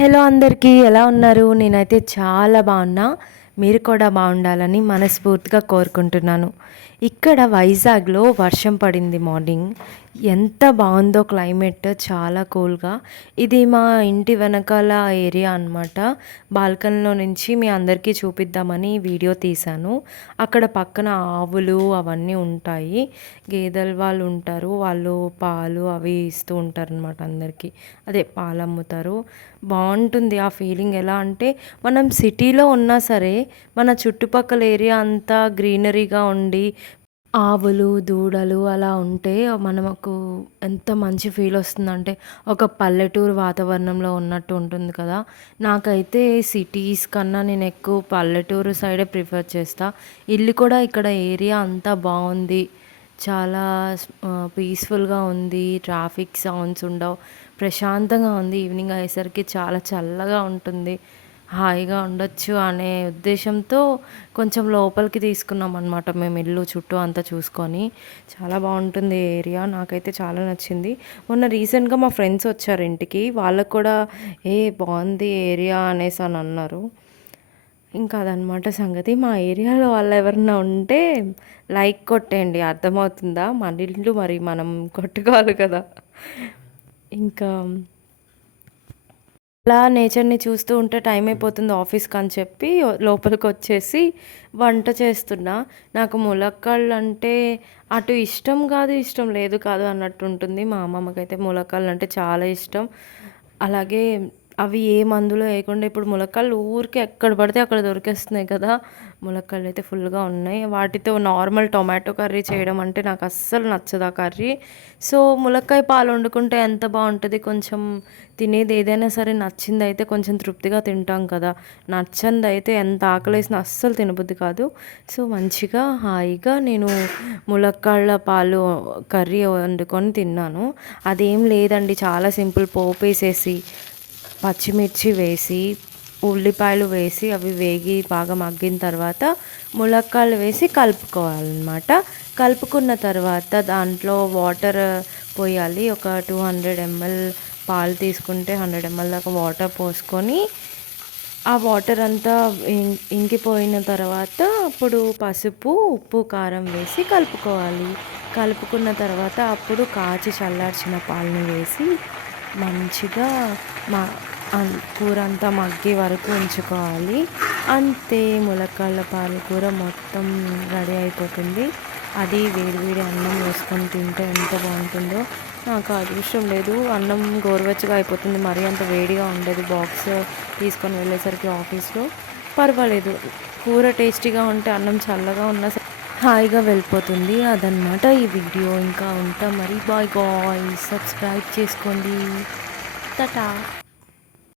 Hello అందరికీ ఎలా ఉన్నారు? నేనైతే చాలా బాగున్నా. మీరు కూడా బాగుండాలని మనస్ఫూర్తిగా కోరుకుంటున్నాను. ఇక్కడ వైజాగ్లో వర్షం పడింది మార్నింగ్. ఎంత బాగుందో క్లైమేట్ చాలా కూల్గా. ఇది మా ఇంటి వెనకాల ఏరియా అనమాట బాల్కనీలో నుంచి మీ అందరికీ చూపిద్దామని వీడియో తీశాను. అక్కడ పక్కన ఆవులు అవన్నీ ఉంటాయి. గేదెలు వాళ్ళు ఉంటారు. వాళ్ళు పాలు అవి ఇస్తూ ఉంటారు అనమాట అందరికీ. అదే పాలు అమ్ముతారు. బాగుంటుంది ఆ ఫీలింగ్ ఎలా అంటే మనం సిటీలో ఉన్నా సరే మన చుట్టుపక్కల ఏరియా అంతా గ్రీనరీగా ఉండి ఆవులు దూడలు అలా ఉంటే మనకు ఎంత మంచి ఫీల్ వస్తుందంటే ఒక పల్లెటూరు వాతావరణంలో ఉన్నట్టు ఉంటుంది కదా. నాకైతే సిటీస్ కన్నా నేను ఎక్కువ పల్లెటూరు సైడే ప్రిఫర్ చేస్తా. ఇల్లు కూడా ఇక్కడ ఏరియా అంతా బాగుంది. చాలా పీస్ఫుల్గా ఉంది. ట్రాఫిక్ సౌండ్స్ ఉండవు. ప్రశాంతంగా ఉంది. ఈవినింగ్ అయ్యేసరికి చాలా చల్లగా ఉంటుంది. హాయిగా ఉండొచ్చు అనే ఉద్దేశంతో కొంచెం లోపలికి తీసుకున్నాం అనమాట మేము ఇల్లు చుట్టూ అంతా చూసుకొని. చాలా బాగుంటుంది ఏరియా నాకైతే చాలా నచ్చింది. మొన్న రీసెంట్గా మా ఫ్రెండ్స్ వచ్చారు ఇంటికి వాళ్ళకు కూడా ఏ బాగుంది ఏరియా అనేసి అని అన్నారు. ఇంకా అదనమాట సంగతి. మా ఏరియాలో వాళ్ళు ఎవరన్నా ఉంటే లైక్ కొట్టేయండి అర్థమవుతుందా? మన ఇల్లు మరి మనం కొట్టుకోవాలి కదా. ఇంకా అలా నేచర్ని చూస్తూ ఉంటే టైం అయిపోతుంది ఆఫీస్కి అని చెప్పి లోపలికి వచ్చేసి వంట చేస్తున్నా. నాకు ములక్కాళ్ళు అంటే అటు ఇష్టం కాదు ఇష్టం లేదు కాదు అన్నట్టు ఉంటుంది. మా అమ్మమ్మకైతే ములక్కాళ్ళు అంటే చాలా ఇష్టం. అలాగే అవి ఏ మందులో వేయకుండా ఇప్పుడు ములక్కాళ్ళు ఊరికే ఎక్కడ పడితే అక్కడ దొరికేస్తున్నాయి కదా. ములక్కాళ్ళు అయితే ఫుల్గా ఉన్నాయి. వాటితో నార్మల్ టొమాటో కర్రీ చేయడం అంటే నాకు అస్సలు నచ్చదు ఆ కర్రీ. సో ములక్కాయ పాలు వండుకుంటే ఎంత బాగుంటుంది? కొంచెం తినేది ఏదైనా సరే నచ్చింది అయితే కొంచెం తృప్తిగా తింటాం కదా. నచ్చంది అయితే ఎంత ఆకలేసిన అస్సలు తినబుద్ది కాదు. సో మంచిగా హాయిగా నేను ములక్కాళ్ళ పాలు కర్రీ వండుకొని తిన్నాను. అదేం లేదండి. చాలా సింపుల్ పోపు వేసేసి పచ్చిమిర్చి వేసి ఉల్లిపాయలు వేసి అవి వేగి బాగా మగ్గిన తర్వాత ములక్కాయలు వేసి కలుపుకోవాలన్నమాట. కలుపుకున్న తర్వాత దాంట్లో వాటర్ పోయాలి. ఒక టూ హండ్రెడ్ ఎంఎల్ పాలు తీసుకుంటే హండ్రెడ్ ఎంఎల్ దాకా వాటర్ పోసుకొని ఆ వాటర్ అంతా ఇంకిపోయిన తర్వాత అప్పుడు పసుపు ఉప్పు కారం వేసి కలుపుకోవాలి. కలుపుకున్న తర్వాత అప్పుడు కాచి చల్లార్చిన పాలని వేసి మంచిగా మా కూర అంతా మగ్గే వరకు ఉంచుకోవాలి. అంతే ములక్కాళ్ళ పాలకూర మొత్తం రెడీ అయిపోతుంది. అది వేడివేడి అన్నం వేసుకొని తింటే ఎంత బాగుంటుందో నాకు అదృష్టం లేదు. అన్నం గోరువెచ్చగా అయిపోతుంది. మరీ అంత వేడిగా ఉండదు. బాక్స్ తీసుకొని వెళ్ళేసరికి ఆఫీస్లో. పర్వాలేదు. కూర టేస్టీగా ఉంటే అన్నం చల్లగా ఉన్న హాయిగా వెళ్ళిపోతుంది. అదనమాట ఈ వీడియో. ఇంకా ఉంటా మరి. Bye bye. సబ్స్క్రైబ్ చేసుకోండి. టటా.